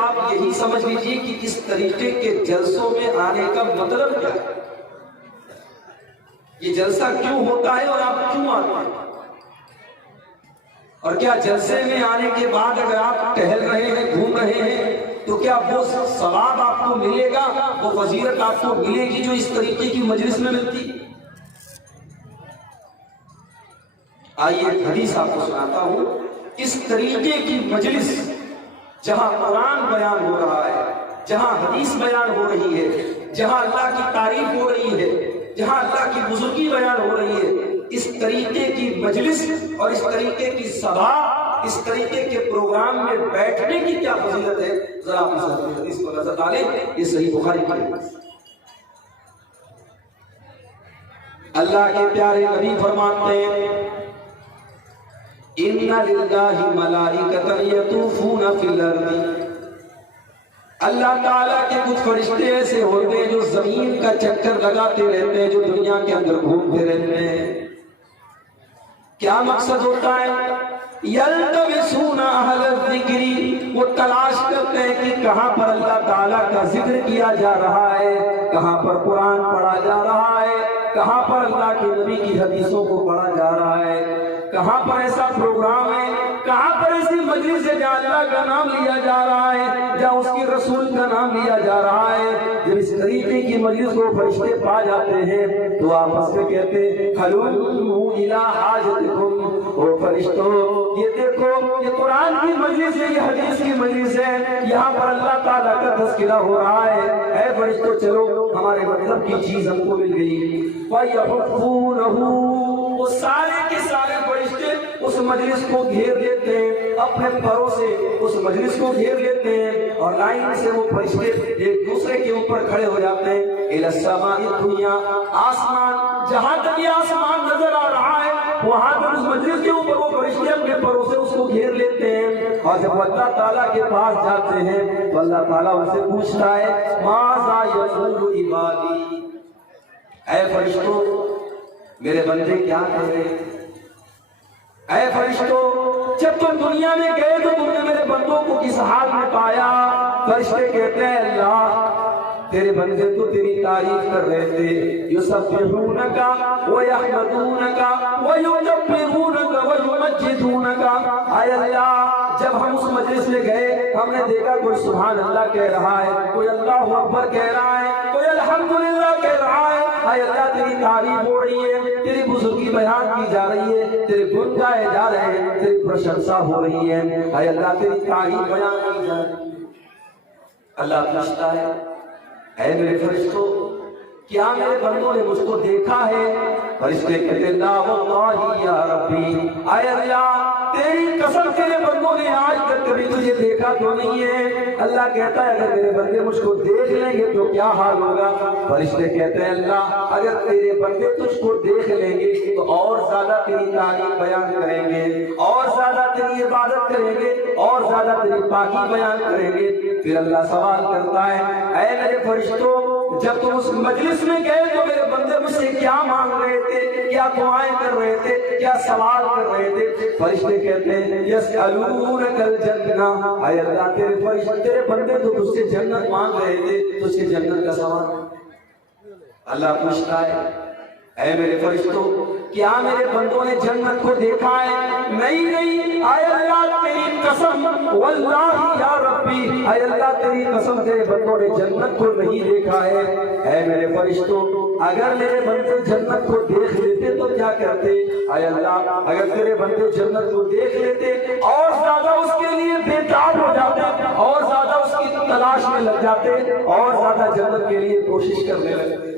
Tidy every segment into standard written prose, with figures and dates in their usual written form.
آپ یہی سمجھ لیجیے کہ اس طریقے کے جلسوں میں آنے کا مطلب کیا ہے، یہ جلسہ کیوں ہوتا ہے اور آپ کیوں آتے ہیں، اور کیا جلسے میں آنے کے بعد اگر آپ ٹہل رہے ہیں، گھوم رہے ہیں، تو کیا وہ ثواب آپ کو ملے گا، وہ فضیلت آپ کو ملے گی جو اس طریقے کی مجلس میں ملتی ہے؟ آئیے حدیث آپ کو سناتا ہوں۔ اس طریقے کی مجلس جہاں قرآن بیان ہو رہا ہے، جہاں حدیث بیان ہو رہی ہے، جہاں اللہ کی تعریف ہو رہی ہے، جہاں اللہ کی بزرگی بیان ہو رہی ہے، اس طریقے کی مجلس اور اس طریقے کی سبھا، اس طریقے کے پروگرام میں بیٹھنے کی کیا فضیلت ہے، ذرا آپ اس حدیث کو نظر ڈالیں۔ یہ صحیح بخاری کی حدیث۔ اللہ کے پیارے نبی فرماتے ہیں اِنَّ لِلَّهِ مَلَائِكَةً يَطُوفُونَ فِي الْأَرْضِ، اللہ تعالیٰ کے کچھ فرشتے ایسے ہوتے ہیں جو زمین کا چکر لگاتے رہتے ہیں، جو دنیا کے اندر گھومتے رہتے ہیں۔ کیا مقصد ہوتا ہے؟ یلتمسون اہل الذکر، وہ تلاش کرتے ہیں کہ کہاں پر اللہ تعالیٰ کا ذکر کیا جا رہا ہے، کہاں پر قرآن پڑھا جا رہا ہے، کہاں پر اللہ کے نبی کی حدیثوں کو پڑھا جا رہا ہے، کہاں پر ایسا پروگرام ہے، کہاں پر ایسی مجلس ہے جہاں اللہ کا نام لیا جا رہا ہے، جہاں اس کی رسول کا نام لیا جا رہا ہے۔ جب اس طریقے کی مجلس کو فرشتے پا جاتے ہیں تو آپس میں کہتے ہیں ہلوموا الی حاجتکم، او فرشتوں یہ دیکھو یہ قرآن کی مجلس ہے، یہ حدیث کی مجلس ہے، یہاں پر اللہ تعالیٰ کا تذکرہ ہو رہا ہے، اے فرشتوں چلو ہمارے مطلب کی چیز ہم کو مل گئی۔ فَيَحُفُّونَهُ، وہ سارے کے سارے فرشتے اس مجلس کو گھیر لیتے ہیں، اپنے پروں سے اس مجلس کو گھیر لیتے ہیں، اور لائن سے وہ فرشتے ایک دوسرے کے اوپر کھڑے ہو جاتے ہیں۔ اِلَى السَّمَاءِ الدُّنْيَا، آسمان جہاں تک یہ آسمان نظر آ رہا ہے وہاں پر اس مجلس کے اوپر وہ فرشتے اپنے پروں سے اس کو گھیر لیتے ہیں، اور جب اللہ تعالیٰ کے پاس جاتے ہیں تو اللہ تعالیٰ ان سے پوچھتا ہے ماذا یقول عبادی، اے فرشتوں میرے بندے کیا کہہ رہے ہیں، اے فرشتوں جب تم دنیا میں گئے تو تم نے میرے بندوں کو کس حال میں پایا؟ فرشتے کہتے ہیں اللہ تیرے بندے تو تیری تعریف کر رہے تھے، یسبحونک ویحمدونک ویکبرونک ویمجدونک، اے اللہ جب ہم اس مجلس میں گئے ہم نے دیکھا کوئی سبحان اللہ کہہ رہا ہے، کوئی اللہ اکبر کہہ رہا ہے، کوئی الحمدللہ کہہ رہا ہے، اے اللہ تیری تعریف ہو رہی ہے، تیری بزرگی بیان کی جا رہی ہے، تیرے گن گائے جا رہے ہیں، تیری پرشنسا ہو رہی ہے، اے اللہ تیری تعریف بیان کی جا رہی ہے۔ اللہ پوچھتا ہے اے میرے فرشتوں کیا میرے بندوں نے مجھ کو دیکھا ہے؟ فرشتے کہتے ہیں لا واللہ یا ربی، اے اللہ تیری قسم تیرے بندوں نے آج تک کبھی تجھے دیکھا تو نہیں ہے۔ اللہ کہتا ہے اگر میرے بندے مجھ کو دیکھ لیں گے تو کیا حال ہوگا؟ فرشتے کہتے ہیں اللہ اگر تیرے بندے تجھ کو دیکھ لیں گے تو اور زیادہ تیری تعریف بیان کریں گے، اور زیادہ تیری عبادت کریں گے، اور زیادہ تیری پاکی بیان کریں گے۔ پھر اللہ سوال کرتا ہے اے میرے فرشتوں جب تم اس مجلس میں گئے تو میرے بندے مجھ سے کیا مانگ رہے تھے، کیا دعائیں کر رہے تھے، کیا سوال کر رہے تھے؟ فرشتے کہتے ہیں یسألونک الجنہ، اے اللہ تیرے فرشتے تیرے بندے تو تجھ سے جنت مانگ رہے تھے، تجھ سے جنت کا سوال۔ اللہ پوچھتا ہے اے میرے فرشتوں کیا میرے بندوں نے جنت کو دیکھا ہے؟ نہیں، اے اللہ تیری قسم واللہ یا ربی، اے اللہ تیری قسم تیرے بندوں نے جنت کو نہیں دیکھا ہے۔ اے میرے فرشتوں اگر میرے بندے جنت کو دیکھ لیتے تو کیا کرتے؟ اے اللہ اگر تیرے بندے جنت کو دیکھ لیتے اور زیادہ اس کے لیے بےتاب ہو جاتے، اور زیادہ اس کی تلاش میں لگ جاتے، اور زیادہ جنت کے لیے کوشش کرنے لگتے۔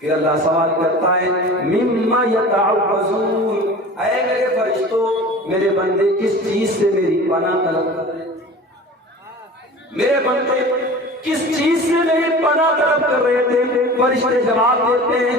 پھر اللہ سوال کرتا ہے مما یتعوذون، اے میرے فرشتوں میرے بندے کس چیز سے میری پناہ طلب کر رہے ہیں؟ میرے بندے کس چیز سے میری پناہ طلب کر رہے تھے؟ فرشتے جواب دیتے ہیں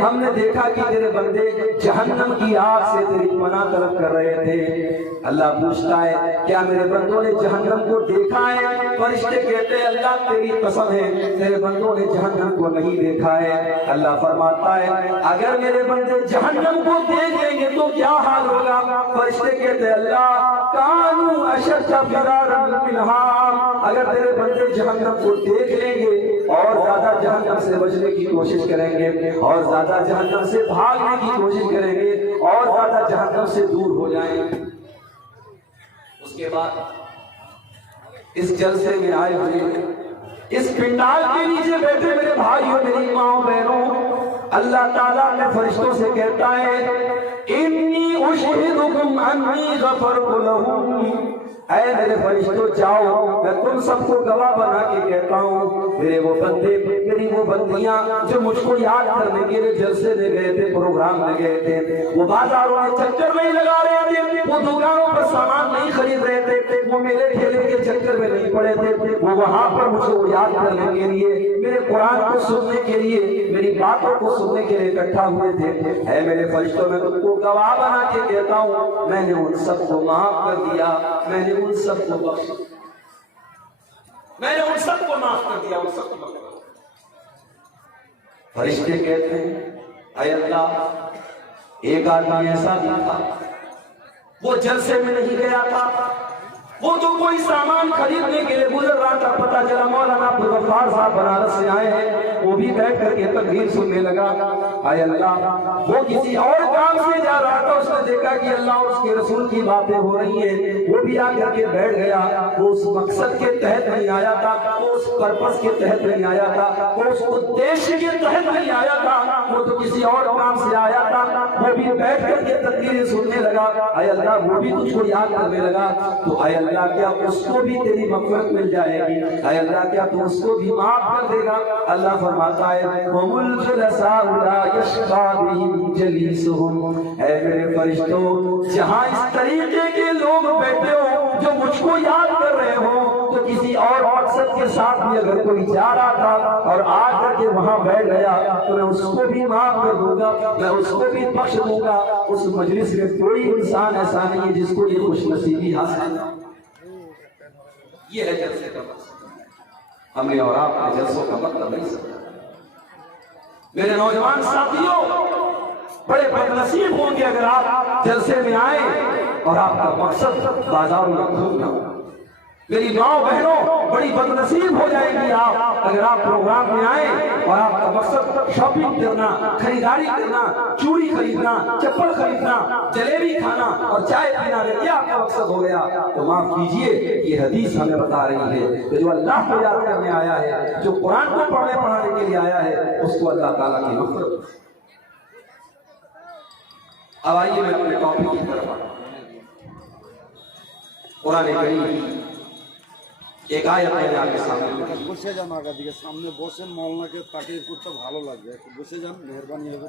ہم نے دیکھا کہ تیرے بندے جہنم کی آگ سے تیری پناہ طلب کر رہے تھے۔ اللہ پوچھتا ہے کیا میرے بندوں نے جہنم کو دیکھا ہے؟ فرشتے کہتے ہیں اللہ تیری قسم ہے تیرے بندوں نے جہنم کو نہیں دیکھا ہے۔ اللہ فرماتا ہے اگر میرے بندے جہنم کو دیکھ لیں گے تو کیا حال ہوگا؟ فرشتے کہتے ہیں اللہ کانوا اشد فرارا منہا، اگر تیرے بندے جہنم کو دیکھ لیں گے اور زیادہ جہنم سے بچنے کی کوشش کریں گے اور زیادہ جہنم سے بھاگنے کی کوشش کریں گے اور زیادہ جہنم سے دور ہو جائیں گے۔ اس کے بعد اس جلسے میں آئے ہوئے اس پنڈال کے نیچے بیٹھے میرے بھائیوں میری ماں بہنوں، اللہ تعالیٰ نے فرشتوں سے کہتا ہے انی اشہدکم انی غفرت لہم، اے میرے فرشتوں جاؤ میں تم سب کو گواہ بنا کے کہتا ہوں میرے وہ بندے میری وہ بندیاں جو مجھ کو یاد کرنے کے لیے جلسے میں گئے تھے پروگرام میں گئے تھے، وہ بازاروں میں چکر نہیں لگا رہے تھے، وہ دکانوں پر سامان نہیں خرید رہے تھے، وہ میرے ٹھیلے کے چکر میں نہیں پڑے تھے، وہ وہاں پر مجھ کو یاد کرنے کے لیے میرے قرآن کو سننے کے لیے میری باتوں کو سننے کے لیے اکٹھا ہوئے تھے۔ اے میرے فرشتوں میں تم کو گواہ بنا کے کہتا ہوں میں نے ان سب کو معاف کر دیا، میں نے ان سب کو بخش، میں نے ان سب کو معاف کر دیا، ان سب کو بخش۔ فرشتے کہتے ہیں اے اللہ ایک آدمی ایسا بھی تھا وہ جلسے میں نہیں گیا تھا، وہ تو کوئی سامان خریدنے کے لیے گزر رہا تھا، پتہ چلا مولانا عبدالغفار صاحب بنارس سے آئے ہیں، وہ بھی بیٹھ کر کے تقریر سننے لگا۔ اے اللہ وہ کسی اور کام سے جا رہا تھا، اس نے دیکھا کہ اللہ اور اس کے رسول کی باتیں ہو رہی ہیں، وہ بھی آ کر کے بیٹھ گیا۔ وہ اس مقصد کے تحت نہیں آیا تھا، وہ اس پرپس کے تحت نہیں آیا تھا، وہ اس ادیش کے تحت نہیں آیا تھا، وہ تو کسی اور کام سے آیا تھا، وہ بھی بیٹھ کر کے تقریر سننے لگا۔ اے اللہ وہ بھی تجھ کو یاد کرنے لگا، تو اے اللہ کیا اس کو بھی تیری مغفرت مل جائے گی؟ اے اللہ کیا تو اس کو بھی معاف کر دے گا؟ اللہ فرماتا ہے وَهُمُ الْجُلَسَاءُ لَا يَشْقَىٰ بِهِمْ جَلِيسُهُمْ، اے میرے فرشتوں جہاں اس طریقے کے لوگ بیٹھے ہو جو مجھ کو یاد کر رہے ہو، تو کسی اور مقصد کے ساتھ بھی اگر کوئی جا رہا تھا اور آ کر کے وہاں بیٹھ گیا تو میں اس کو بھی معاف کر دوں گا، میں اس کو بھی بخش دوں گا۔ اس مجلس میں کوئی انسان ایسا نہیں ہے جس کو یہ خوش نصیبی حاصل ہے۔ یہ ہے جلسے کا مقصد، ہمیں اور آپ نے جلسوں کا مطلب نہیں سمجھا۔ میرے نوجوان ساتھیوں بڑے بد نصیب ہوں گے اگر آپ جلسے میں آئیں اور آپ کا مقصد بازاروں میں گھومنا ہو۔ میری ماں بہنوں بڑی بد نصیب ہو جائے گی آپ اگر آپ پروگرام میں آئیں اور آپ کا مقصد شاپنگ کرنا، خریداری کرنا، چوڑی خریدنا، چپل خریدنا، جلیبی کھانا اور چائے پینا یہ آپ کا مقصد ہو گیا تو معاف کیجئے، یہ حدیث ہمیں بتا رہی ہے کہ جو اللہ کو یاد کرنے آیا ہے، جو قرآن کو پڑھنے پڑھانے کے لیے آیا ہے، اس کو اللہ تعالیٰ کی مغفرت۔ اب آئیے میں اپنے ٹاپک کی طرف آتا ہوں۔ قرآن کریم کی ایک آیت میں نے آپ کے سامنے বসে যান আগা দিকে সামনে বসেন, মাওলানাকে তাকিয়ে করতে ভালো লাগবে, একটু বসে যান মেহরবানি হবে।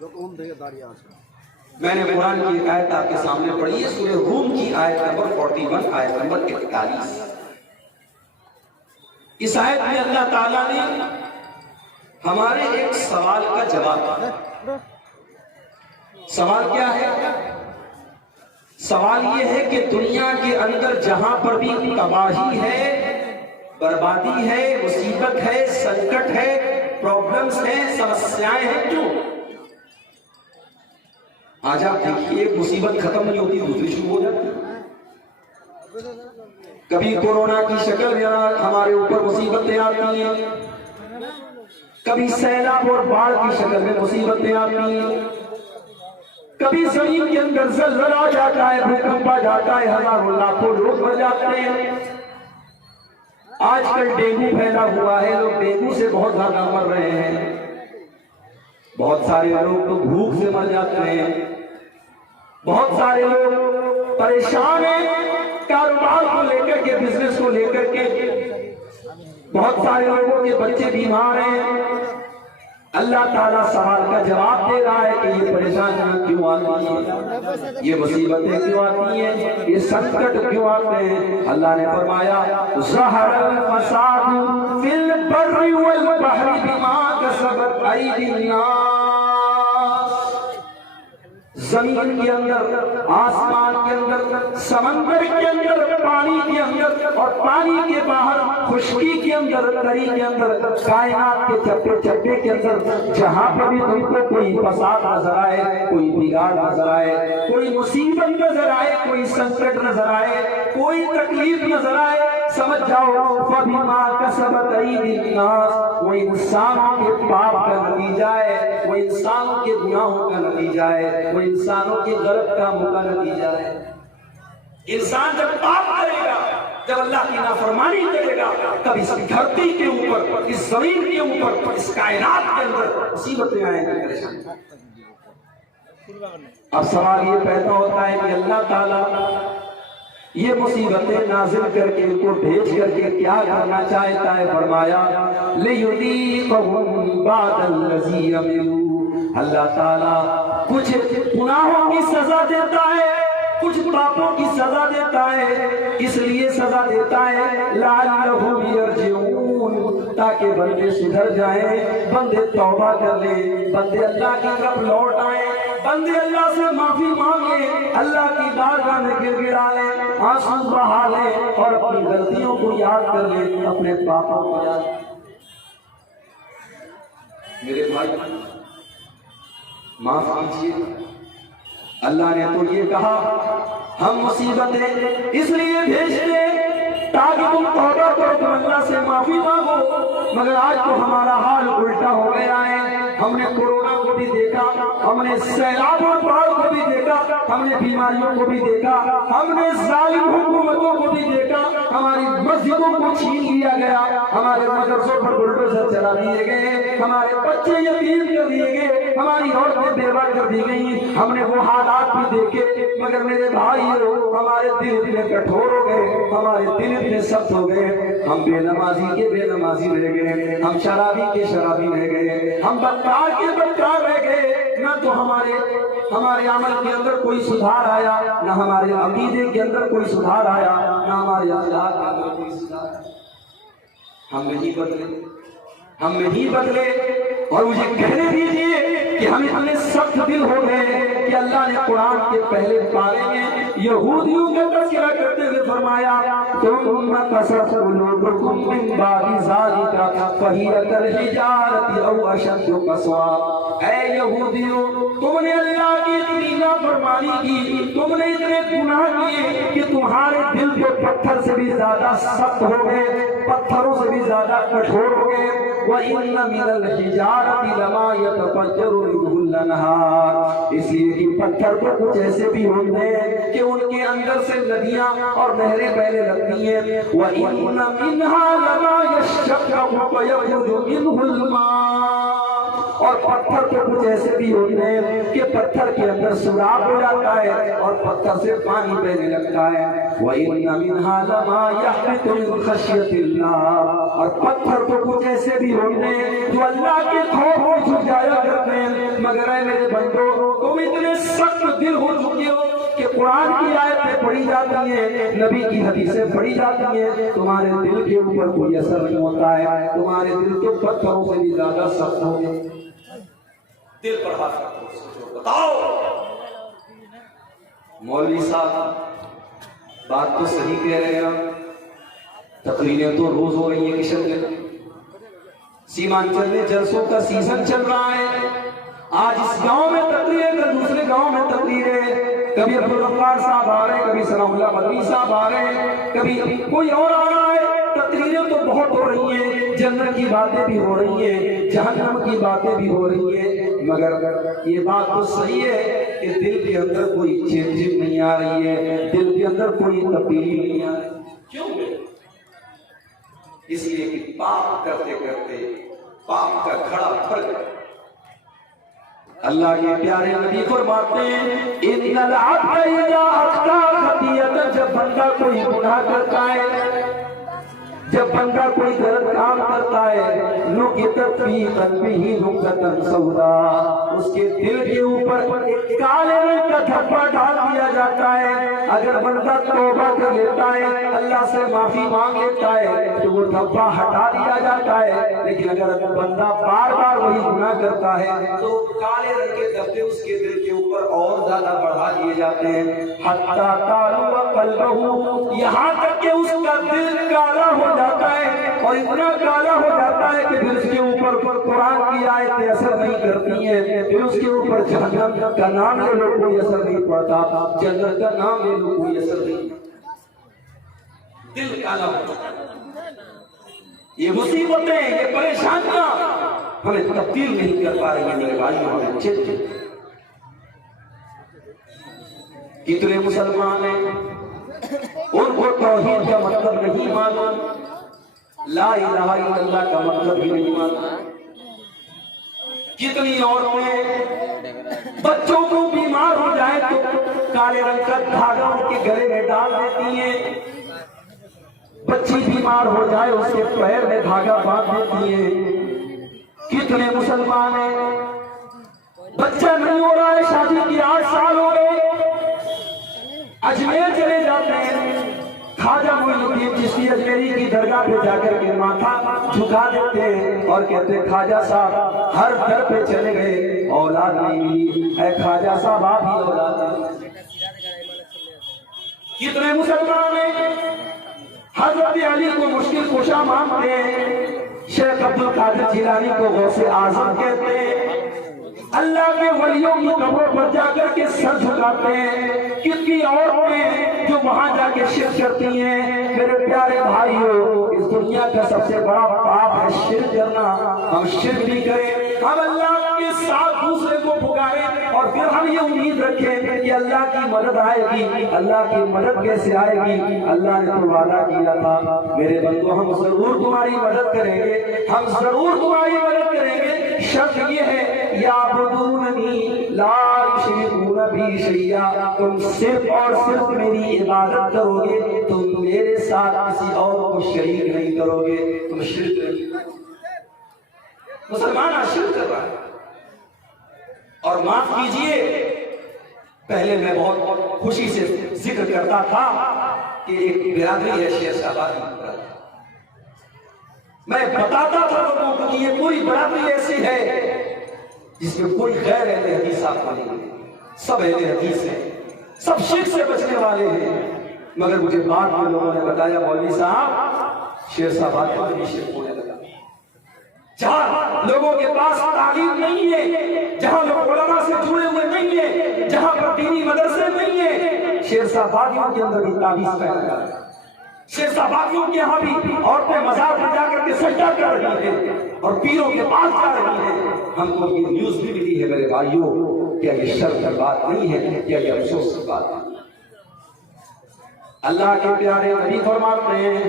যতক্ষণ থেকে দাঁড়িয়ে আছেন? میں نے قرآن کی ایک آیت آپ کے سامنے پڑھی ہے، سورہ روم کی آیت نمبر 41 آیت نمبر 41۔ اس آیت میں اللہ تعالیٰ نے ہمارے ایک سوال کا جواب دیا۔ سوال کیا ہے؟ سوال یہ ہے کہ دنیا کے اندر جہاں پر بھی تباہی ہے، بربادی ہے، مصیبت ہے، سنکٹ ہے، پرابلمز ہیں، سمسیائیں ہیں، کیوں؟ آج آپ دیکھیے ایک مصیبت ختم نہیں ہوتی دوسری شروع ہو جاتی ہے۔ کبھی کورونا کی شکل میں ہمارے اوپر مصیبتیں آتی ہیں، کبھی سیلاب اور باڑھ کی شکل میں مصیبتیں آتی ہیں، کبھی زمین کے اندر زلزلہ آ جاتا ہے، بھوکمپ آ جاتا ہے، ہزاروں لاکھوں لوگ مر جاتے ہیں۔ آج کل ڈینگو پھیلا ہوا ہے، لوگ ڈینگو سے بہت زیادہ مر رہے ہیں، بہت سارے لوگ تو بھوک سے مر جاتے ہیں، بہت سارے لوگ پریشان ہیں کاروبار کو لے کر کے، بزنس کو لے کر کے، بہت سارے لوگوں کے بچے بیمار ہیں، اللہ تعالیٰ سوال کا جواب دے رہا ہے کہ یہ پریشانیاں کیوں آتی ہیں، یہ مصیبتیں کیوں آتی ہیں، یہ سنکٹ کیوں آتے ہیں۔ اللہ نے فرمایا ظہر الفساد فی البر والبحر بما کسبت ایدی الناس، زمین کے اندر، آسمان کے اندر، سمندر کے اندر، پانی کے اندر اور پانی کے باہر، خشکی کے اندر، تری کے اندر، کائنات کے چپے چپے کے اندر، جہاں پر بھی تم کو کوئی فساد نظر آئے، کوئی بگاڑ نظر آئے، کوئی مصیبت نظر آئے، کوئی سنکٹ نظر آئے، کوئی تکلیف نظر آئے، سمجھ جاؤ فَبِمَا كَسَبَتْ أَيْدِي النَّاسِ، وہ انسانوں کے پاپ کا نتیجہ ہے، وہ انسانوں کے گناہوں کا نتیجہ ہے، وہ انسانوں کے غلط کاموں کا نتیجہ ہے۔ انسان جب پاپ کرے گا، جب اللہ کی نافرمانی کرے گا، تب اس دھرتی کے اوپر، اس زمین کے اوپر، اس کائنات کے اندر مصیبتیں آئیں گی، پریشانی۔ اب سوال یہ پیدا ہوتا ہے کہ اللہ تعالیٰ یہ مصیبتیں نازل کر کے، ان کو بھیج کر کے کیا کرنا چاہتا ہے؟ فرمایا لِيُذِيقَهُم بَعْضَ الَّذِي عَمِلُوا، اللہ تعالیٰ کچھ گناہوں کی سزا دیتا ہے، کچھ پاپوں کی سزا دیتا ہے، اس لیے سزا دیتا ہے لَعَلَّهُمْ يَرْجِعُونَ، تاکہ بندے سدھر جائیں، بندے توبہ کر لیں، بندے اللہ کی طرف لوٹ آئیں، بندے اللہ سے معافی مانگیں، اللہ کی بارگاہ میں گر گرا لیں، آنسو بہا لیں اور اپنی غلطیوں کو یاد کر لیں، اپنے پاپوں کو یاد کر لیں۔ میرے بھائی معاف کیجیے، اللہ نے تو یہ کہا ہم مصیبتیں اس لیے بھیجتے تاکہ تم توبہ کرو، تم اللہ سے معافی مانگو، مگر آج تو ہمارا حال الٹا ہو گیا ہے۔ ہم نے کورونا کو بھی دیکھا، ہم نے سیلاب اور باڑھ کو بھی دیکھا، ہم نے بیماریوں کو بھی دیکھا، ہم نے ظالم حکومتوں کو بھی دیکھا، ہماری مسجدوں کو چھین لیا گیا، ہمارے مدرسوں پر بلڈوزر چلا دیے گئے، ہمارے بچے یتیم کر دیے گئے، ہماری عورتیں بیوہ کر دی گئیں، ہم نے وہ حالات بھی دیکھے، مگر میرے بھائیو ہمارے دل اتنے کٹھور ہو گئے، ہمارے دل اتنے سخت ہو گئے، ہم بے نمازی کے بے نمازی رہ گئے، ہم شرابی کے شرابی رہ گئے، ہم بدکار کے بدکار رہ گئے، نہ تو ہمارے عمل کے اندر کوئی سدھار آیا، نہ ہمارے عقیدے کے اندر کوئی سدھار آیا، نہ ہمارے اخلاق کے اندر کوئی سدھار آیا۔ ہم نہیں بدلے اور مجھے کہنے دیجیے کہ ہم اتنے سخت دل ہو گئے کہ اللہ نے قرآن کے پہلے پارے میں یہودیوں کا تذکرہ کرتے ہوئے فرمایا ثم قست قلوبکم من بعد ذلک فہی کالحجارۃ او اشد قسوہ، اے یہودیوں تم نے اللہ کی اتنی نافرمانی کی، تم نے اتنے گناہ کیے کہ تمہارے دل کو پتھر سے بھی زیادہ سخت ہو گئے، پتھروں سے بھی زیادہ کٹھور ہو گئے۔ وَإِنَّ مِنَ الْحِجَارَةِ لَمَا يَتَفَجَّرُ مِنْهُ الْأَنْهَارُ، اس لیے کہ پتھر تو کچھ ایسے بھی ہوتے ہیں کہ ان کے اندر سے ندیاں اور نہریں بہنے لگتی ہیں۔ وَإِنَّ مِنْهَا لَمَا يَشَّقَّقُ فَيَخْرُجُ مِنْهُ الْمَاءُ، اور پتھر تو کچھ ایسے بھی ہوتے ہیں کہ پتھر کے اندر سوراخ ہو جاتا ہے اور پتھر سے پانی بہنے لگتا ہے۔ وَإِنَّ مِنْهَا لَمَا يَحْبِطُ مِنْ خَشْيَةِ اللَّهِ، اور پتھر تو کچھ ایسے بھی ہوتے ہیں جو اللہ کے خوف کو جھک جایا کرتے ہیں، مگر اے میرے بندو تم اتنے سخت دل ہو چکے ہو کہ قرآن کی آیتیں پڑھی جاتی ہیں، نبی کی حدیثیں پڑھی جاتی ہیں، تمہارے دل کے اوپر کوئی اثر نہیں ہوتا ہے، تمہارے دل تو پتھروں سے بھی زیادہ سخت ہو گئے۔ دل پر ہاتھ رکھو، سوچو، بتاؤ مولوی صاحب بات تو صحیح کہہ رہے ہیں، تقریریں تو روز ہو رہی ہیں کشن میں، سیمانچل میں جلسوں کا سیزن چل رہا ہے، آج اس گاؤں میں تقریر ہے، دوسرے گاؤں میں تقریر ہے، کبھی عبدالغفار صاحب آ رہے ہیں، کبھی سلام اللہ مدنی صاحب آ رہے ہیں، کبھی کوئی اور آ رہا ہے، تقریریں تو بہت ہو رہی ہیں، جنت کی باتیں بھی ہو رہی ہیں، جہنم کی باتیں بھی ہو رہی ہیں، مگر یہ بات تو صحیح ہے کہ دل کے اندر کوئی چینجنگ نہیں آ رہی ہے، دل کے اندر کوئی تبدیلی نہیں آ رہی۔ کیوں؟ اس لیے کہ پاپ کرتے کرتے پاپ کا کھڑا پھل گیا۔ اللہ کے پیارے نبی فرماتے ہیں ان العبد اذا اخطا خطیئۃ، جب بندہ کوئی گناہ کرتا ہے، جب بندہ کوئی غلط کام کرتا ہے نکتت فی قلبہ نکتۃ سودا، اس کے دل کے اوپر ایک کالے رنگ کا دھبا ڈال دیا جاتا ہے۔ اگر بندہ توبہ کر لیتا ہے، اللہ سے معافی مانگ لیتا ہے تو وہ دھبا ہٹا دیا جاتا ہے، لیکن اگر بندہ بار بار وہی گناہ کرتا ہے تو کالے رنگ کے دھبے اس کے دل کے اوپر اور زیادہ بڑھا دیے جاتے ہیں، حتیٰ تعلق قلبہ، یہاں تک کہ اس کا دل کالا ہو جاتا ہے، اور اتنا کالا ہو جاتا ہے کہ پھر اس کے اوپر قرآن کی آیتیں اثر نہیں کرتی ہیں، پھر اس کے اوپر جہنم کا نام لے لو کوئی اثر نہیں پڑتا، جنت کا نام لے لو کوئی اثر نہیں، دل کالا ہو جاتا ہے۔ یہ مصیبتیں، یہ پریشانیاں ہمیں تبدیل نہیں کر پا رہی ہیں میرے بھائیوں اور بچے۔ کتنے مسلمان ہیں ان کو توحید کا مطلب نہیں معلوم، لا الہ الا اللہ کا مطلب بھی نہیں معلوم۔ کتنی عورتیں بچوں کو بیمار ہو جائے تو کالے رنگ کا دھاگا ان کے گلے میں ڈال دیتی ہیں، بچی بیمار ہو جائے اس کے پیر میں دھاگا باندھ دیتی ہیں۔ کتنے مسلمان ہیں بچہ نہیں ہو رہا ہے، شادی کی 8 سال ہو گئے، اجمیر چلے جاتے ہیں، خواجہ معین الدین چشتی اجمیری کی درگاہ پہ جا کر کے ماتھا جھکا دیتے ہیں اور کہتے ہیں خواجہ صاحب ہر در پہ چلے گئے اولاد نہیں ملی، اے خواجہ صاحب آپ ہی اولاد نہیں۔ کتنے مسلمان ہیں حضرت علی کو مشکل کشا مانتے ہیں، شیخ عبد القادر جیلانی کو غوث اعظم کہتے ہیں، اللہ کے ولیوں کی قبروں پر جا کر کے سر جھکاتے ہیں۔ کتنی عورتیں جو وہاں جا کے شرک کرتی ہیں۔ میرے پیارے بھائیوں، اس دنیا کا سب سے بڑا پاپ ہے شرک کرنا، ہم شرک بھی کریں، ہم اللہ کے ساتھ دوسرے کو پکاریں اور پھر ہم یہ امید رکھیں کہ اللہ کی مدد آئے گی۔ اللہ کی مدد کیسے آئے گی؟ اللہ نے تو وعدہ کیا تھا میرے بندو ہم ضرور تمہاری مدد کریں گے، ہم ضرور تمہاری مدد کریں گے، شرط یہ ہے یعبدوننی لا یشرکون بی شیئا، تم صرف اور صرف میری عبادت کرو گے، تم میرے ساتھ کسی اور کو شریک نہیں کرو گے، تم شرک نہیں کرو گے۔ مسلمان شرک کر رہا ہے۔ اور معاف کیجئے، پہلے میں بہت خوشی سے ذکر کرتا تھا کہ ایک برادری ہے شیر صاحب کی، میں بتاتا تھا لوگوں کو کہ یہ کوئی برادری ایسی ہے جس میں کوئی غیر اہل حدیث آپ نہیں ہے، سب اہل حدیث ہیں، سب شرک سے بچنے والے ہیں، مگر مجھے بعد میں لوگوں نے بتایا مولوی صاحب شیر صاحب کا بھی شرک ہونے لگا۔ جہاں لوگوں کے پاس تعلیم نہیں ہے، جہاں لوگ علماء سے جڑے ہوئے نہیں ہیں، جہاں پر دینی مدرسے نہیں ہیں، شیر صاحب کے اندر بھی تعویذ پہن گیا، شیر صاحبیوں کے یہاں بھی عورتیں مزار پر جا کر کے سجدہ کر رہی ہیں اور پیروں کے پاس جا رہی ہیں۔ ہم کو یہ نیوز بھی ملی ہے میرے بھائیوں، کیا یہ شرم کی بات نہیں ہے، کیا یہ افسوس کی بات ہے؟ اللہ کے پیارے نبی فرماتے ہیں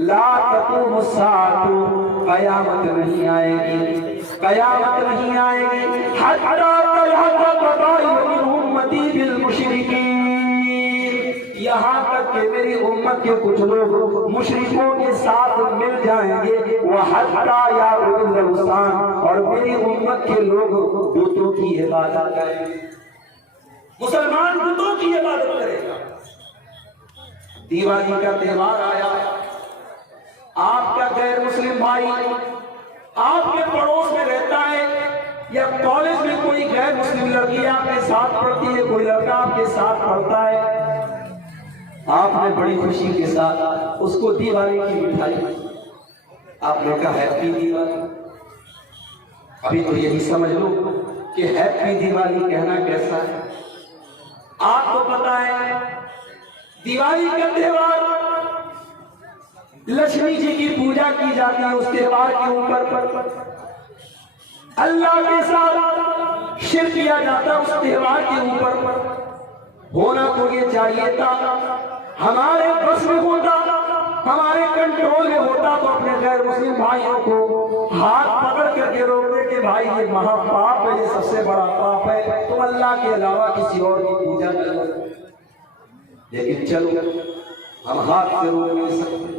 لا تقوم الساعۃ، قیامت نہیں آئے گی، قیامت نہیں آئے گی حتی تلحق طائف من امتی بالمشرکین، یہاں تک کہ میری امت کے کچھ لوگ مشرکوں کے ساتھ مل جائیں گے، وَحَتَّى يَعْبُدُوا الْأَوْثَانَ، اور میری امت کے لوگ بتوں کی عبادت کریں گے۔ مسلمان بتوں کی عبادت کرے گا۔ دیوالی کا تہوار آیا، آپ کا غیر مسلم بھائی آپ کے پڑوس میں رہتا ہے، یا کالج میں کوئی غیر مسلم لڑکی آپ کے ساتھ پڑھتی ہے، کوئی لڑکا آپ کے ساتھ پڑھتا ہے، آپ نے بڑی خوشی کے ساتھ اس کو دیوالی کی مٹھائی، آپ نے کہا ہیپی دیوالی۔ ابھی تو یہی سمجھ لو کہ ہیپی دیوالی کہنا کیسا ہے۔ آپ کو پتا ہے دیوالی کا تہوار لکشمی جی کی پوجا کی جاتی ہے، اس تہوار کے اوپر اللہ کے ساتھ شرک کیا جاتا ہے، اس تہوار کے اوپر ہونا تو یہ چاہیے تھا، ہمارے بس میں ہوتا، ہمارے کنٹرول میں ہوتا تو اپنے غیر مسلم بھائیوں کو ہاتھ پکڑ کر کے روکتے کہ بھائی یہ مہا پاپ ہے، یہ سب سے بڑا پاپ ہے، تم اللہ کے علاوہ کسی اور کی پوجا کرو۔ لیکن چلو ہم ہاتھ سے روک نہیں سکتے،